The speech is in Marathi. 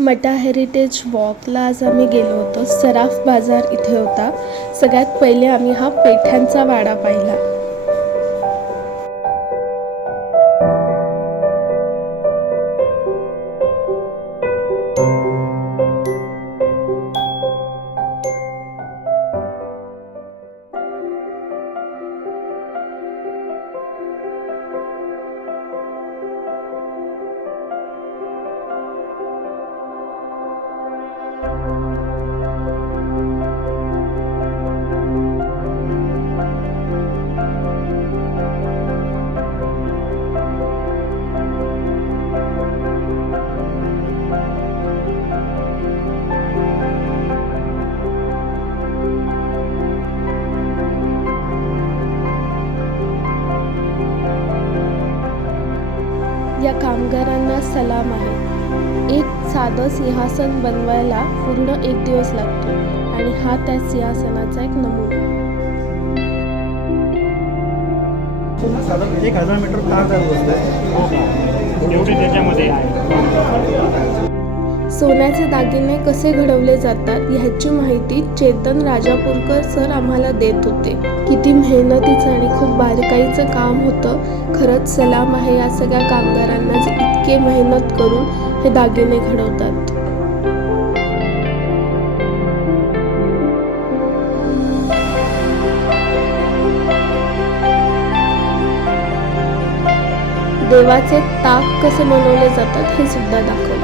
मटा हेरिटेज वॉकला आज आम्ही गेलो होतो. सराफ बाजार इथे होता. सगळ्यात पहिले आम्ही हा पेठ्यांचा वाडा पाहिला. या कामगारांना सलाम आहे. एक साधं सिंहासन बनवायला पूर्ण 1 दिवस लागतो आणि हा त्या सिंहासनाचा एक नमुना. साधारण 1000 मीटर तार चालू असतं. एवढी त्याच्यामध्ये आहे. सोन्याचे दागिने कसे घडवले जातात ह्याची माहिती चेतन राजापूरकर सर आम्हाला देत होते. किती मेहनतीचं आणि खूप बारीकाईचं काम होतं. खरंच सलाम आहे या सगळ्या कामगारांना जे इतके मेहनत करून हे दागिने घडवतात. देवाचे ताक कसे बनवले जातात हे सुद्धा दाखवतात.